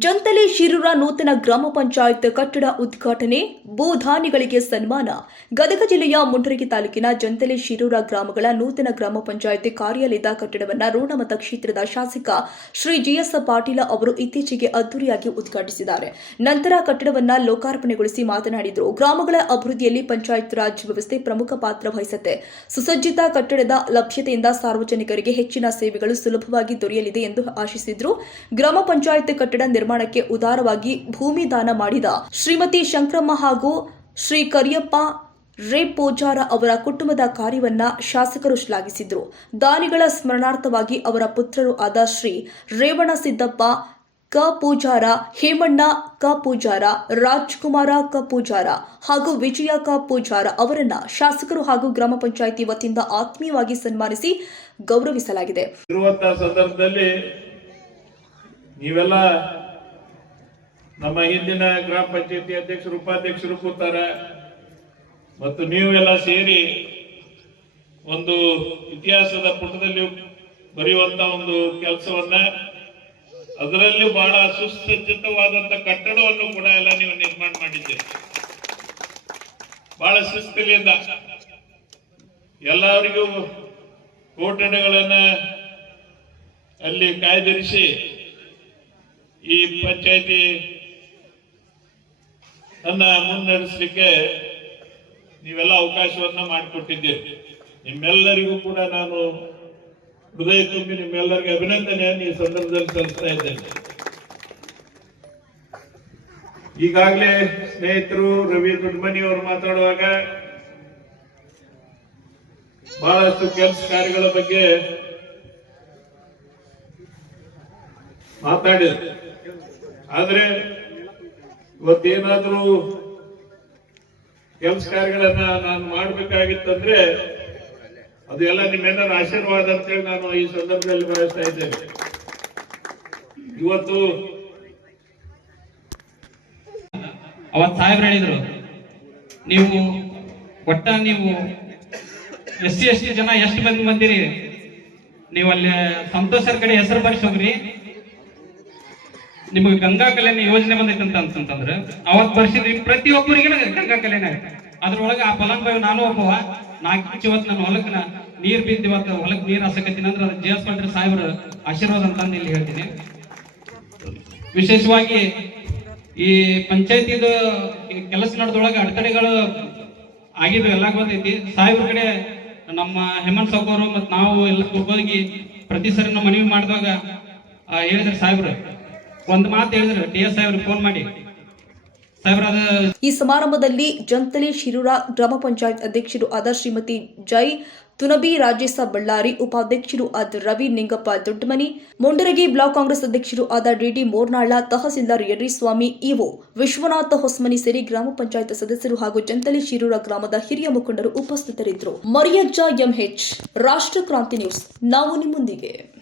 ಜಂತಲೆ ಶಿರೂರ ನೂತನ ಗ್ರಾಮ ಪಂಚಾಯತ್ ಕಟ್ಟಡ ಉದ್ಘಾಟನೆ ಭೂದಾನಿಗಳಿಗೆ ಸನ್ಮಾನ. ಗದಗ ಜಿಲ್ಲೆಯ ಮುಂಡರಗಿ ತಾಲೂಕಿನ ಜಂತಲೆ ಶಿರೂರ ಗ್ರಾಮಗಳ ನೂತನ ಗ್ರಾಮ ಪಂಚಾಯತ್ ಕಾರ್ಯಾಲಯದ ಕಟ್ಟಡವನ್ನು ರೋಣಮತ ಕ್ಷೇತ್ರದ ಶಾಸಕ ಶ್ರೀ ಜಿಎಸ್ ಪಾಟೀಲ ಅವರು ಇತ್ತೀಚೆಗೆ ಅದ್ದೂರಿಯಾಗಿ ಉದ್ಘಾಟಿಸಿದ್ದಾರೆ. ನಂತರ ಕಟ್ಟಡವನ್ನು ಲೋಕಾರ್ಪಣೆಗೊಳಿಸಿ ಮಾತನಾಡಿದರು. ಗ್ರಾಮಗಳ ಅಭಿವೃದ್ಧಿಯಲ್ಲಿ ಪಂಚಾಯತ್ ರಾಜ್ ವ್ಯವಸ್ಥೆ ಪ್ರಮುಖ ಪಾತ್ರ ವಹಿಸುತ್ತೆ. ಸುಸಜ್ಜಿತ ಕಟ್ಟಡದ ಲಭ್ಯತೆಯಿಂದ ಸಾರ್ವಜನಿಕರಿಗೆ ಹೆಚ್ಚಿನ ಸೇವೆಗಳು ಸುಲಭವಾಗಿ ದೊರೆಯಲಿದೆ ಎಂದು ಆಶಿಸಿದ್ರು. ಗ್ರಾಮ ಪಂಚಾಯತ್ ಕಟ್ಟಡ ನಿರ್ಮಾಣಕ್ಕೆ ಉದಾರವಾಗಿ ಭೂಮಿ ದಾನ ಮಾಡಿದ ಶ್ರೀಮತಿ ಶಂಕ್ರಮ್ಮ ಹಾಗೂ ಶ್ರೀ ಕರಿಯಪ್ಪ ರೇ ಪೂಜಾರ ಅವರ ಕುಟುಂಬದ ಕಾರ್ಯವನ್ನ ಶಾಸಕರು ಶ್ಲಾಘಿಸಿದ್ರು. ದಾನಿಗಳ ಸ್ಮರಣಾರ್ಥವಾಗಿ ಅವರ ಪುತ್ರರು ಆದ ಶ್ರೀ ರೇವಣ ಸಿದ್ದಪ್ಪ, ಕ ಪೂಜಾರ, ಹೇಮಣ್ಣ ಕ ಪೂಜಾರ, ರಾಜ್ಕುಮಾರ ಕ ಪೂಜಾರ ಹಾಗೂ ವಿಜಯ ಕ ಪೂಜಾರ ಅವರನ್ನ ಶಾಸಕರು ಹಾಗೂ ಗ್ರಾಮ ಪಂಚಾಯಿತಿ ವತಿಯಿಂದ ಆತ್ಮೀಯವಾಗಿ ಸನ್ಮಾನಿಸಿ ಗೌರವಿಸಲಾಗಿದೆ. ಸಂದರ್ಭದಲ್ಲಿ ನೀವೆಲ್ಲ ನಮ್ಮ ಹಿಂದಿನ ಗ್ರಾಮ ಪಂಚಾಯತಿ ಅಧ್ಯಕ್ಷರು, ಉಪಾಧ್ಯಕ್ಷರು ಕೂತಾರ. ಮತ್ತು ನೀವೆಲ್ಲ ಸೇರಿ ಒಂದು ಇತಿಹಾಸದ ಪುಟದಲ್ಲಿ ಬರೆಯುವಂತ ಒಂದು ಕೆಲಸವನ್ನ, ಅದರಲ್ಲೂ ಬಹಳ ಸುಸಜ್ಜಿತವಾದಂತ ಕಟ್ಟಡವನ್ನು ಕೂಡ ಎಲ್ಲ ನೀವು ನಿರ್ಮಾಣ ಮಾಡಿದ್ದೀರಿ. ಬಹಳ ಶಿಸ್ತಿಲಿಂದ ಎಲ್ಲರಿಗೂ ಕೊಠಡಿಗಳನ್ನ ಅಲ್ಲಿ ಕಾಯ್ದಿರಿಸಿ ಈ ಪಂಚಾಯತಿ ಅನ್ನ ಮುನ್ನಡೆಸಲಿಕ್ಕೆ ನೀವೆಲ್ಲ ಅವಕಾಶವನ್ನ ಮಾಡಿಕೊಟ್ಟಿದ್ದೀರಿ. ನಿಮ್ಮೆಲ್ಲರಿಗೂ ಕೂಡ ನಾನು ಹೃದಯ ತುಂಬಿ ನಿಮ್ಮೆಲ್ಲರಿಗೂ ಅಭಿನಂದನೆಯನ್ನು ಈ ಸಂದರ್ಭದಲ್ಲಿ ಸಲ್ಲಿಸ್ತಾ ಇದ್ದೇನೆ. ಈಗಾಗಲೇ ಸ್ನೇಹಿತರು ರವಿ ದುಡ್ಮನಿ ಅವರು ಮಾತಾಡುವಾಗ ಬಹಳಷ್ಟು ಕೆಲಸ ಕಾರ್ಯಗಳ ಬಗ್ಗೆ ಮಾತಾಡಿದ್ರು. ಆದ್ರೆ ಇವತ್ತೇನಾದ್ರೂ ಕೆಲಸ ಕಾರ್ಯಗಳನ್ನ ನಾನು ಮಾಡ್ಬೇಕಾಗಿತ್ತಂದ್ರೆ ಅದು ಎಲ್ಲ ನಿಮ್ಮೆಲ್ಲರ ಆಶೀರ್ವಾದ ಅಂತೇಳಿ ನಾನು ಈ ಸಂದರ್ಭದಲ್ಲಿ ಬಯಸ್ತಾ ಇದ್ದೇನೆ. ಇವತ್ತು ಅವತ್ ಸಾಹೇಬ್ರು ಹೇಳಿದ್ರು, ನೀವು ಒಟ್ಟ ನೀವು ಎಸ್ ಸಿ ಎಸ್ ಟಿ ಜನ ಎಷ್ಟು ಮಂದಿ ಬಂದಿರಿ? ನೀವು ಅಲ್ಲಿ ಸಂತೋಷರ ಕಡೆ ಹೆಸರು ಬರ್ಸಿ ಹೋಗ್ರಿ. ನಿಮಗೆ ಗಂಗಾ ಕಲ್ಯಾಣ ಯೋಜನೆ ಬಂದೈತೆ ಅಂತ ಅಂತಂದ್ರೆ ಅವತ್ ಬರ್ಸಿದ್ರಿ ಪ್ರತಿಯೊಬ್ಬರಿಗೆ ಗಂಗಾ ಕಲ್ಯಾಣ ಅದ್ರೊಳಗೆ ಆ ಫಲಾನುಭವಿ ನಾನು ಒಬ್ಬವ ನಾಲ್ಕು ಇಂಚ್ ಇವತ್ತು ನನ್ನ ಹೊಲಕ್ಕೆ ನೀರ್ ಬಿದ್ದು ಇವತ್ತು ಹೊಲಕ್ಕೆ ನೀರ್ ಹಾಸಕತ್ತೀನಿ ಅಂದ್ರೆ ಅದು ಜಿ ಎಸ್ ಸಾಹೇಬ್ರ ಆಶೀರ್ವಾದ ಅಂತ ಇಲ್ಲಿ ಹೇಳ್ತೀನಿ. ವಿಶೇಷವಾಗಿ ಈ ಪಂಚಾಯತಿದು ಕೆಲಸ ನಡೆದೊಳಗೆ ಅಡೆತಡೆಗಳು ಆಗಿದ್ದು ಎಲ್ಲ ಗೊತ್ತೈತಿ. ಸಾಹೇಬ್ರ ಕಡೆ ನಮ್ಮ ಹೇಮಂತ್ ಸಾವ್ಕವರು ಮತ್ತು ನಾವು ಎಲ್ಲ ಹೋಗಿ ಪ್ರತಿ ಸರಿ ನಾವು ಮನವಿ ಮಾಡಿದಾಗ ಹೇಳಿದ್ರು ಸಾಹೇಬ್ರು. ಒಂದು ಮಾತು ಹೇಳಿದ್ರು ಡಿ ಎಸ್ ಸಾಹೇಬ್ರಿಗೆ ಫೋನ್ ಮಾಡಿ. ಈ ಸಮಾರಂಭದಲ್ಲಿ ಜಂತಲಿ ಶಿರೂರ ಗ್ರಾಮ ಪಂಚಾಯತ್ ಅಧ್ಯಕ್ಷರು ಆದ ಶ್ರೀಮತಿ ಜೈ ತುನಬಿ ರಾಜೇಶ ಬಳ್ಳಾರಿ ಉಪಾಧ್ಯಕ್ಷರು ಆದ ರವಿ ನಿಂಗಪ್ಪ ದೊಡ್ಡಮನಿ, ಮುಂಡರಗಿ ಬ್ಲಾಕ್ ಕಾಂಗ್ರೆಸ್ ಅಧ್ಯಕ್ಷರು ಆದ ಡಿಡಿ ಮೋರ್ನಾಳ ತಹಸೀಲ್ದಾರ್ ಯರ್ರಿಸ್ವಾಮಿ ಇಒ ವಿಶ್ವನಾಥ ಹೊಸ್ಮನಿ ಸೇರಿ ಗ್ರಾಮ ಪಂಚಾಯತ್ ಸದಸ್ಯರು ಹಾಗೂ ಜಂತಲಿ ಶಿರೂರ ಗ್ರಾಮದ ಹಿರಿಯ ಮುಖಂಡರು ಉಪಸ್ಥಿತರಿದ್ದರು. ಮರಿಯಜ್ಜ ಎಂಎಚ್, ರಾಷ್ಟ್ರ ಕ್ರಾಂತಿ ನ್ಯೂಸ್. ನಾವು ನಿಮ್ಮೊಂದಿಗೆ.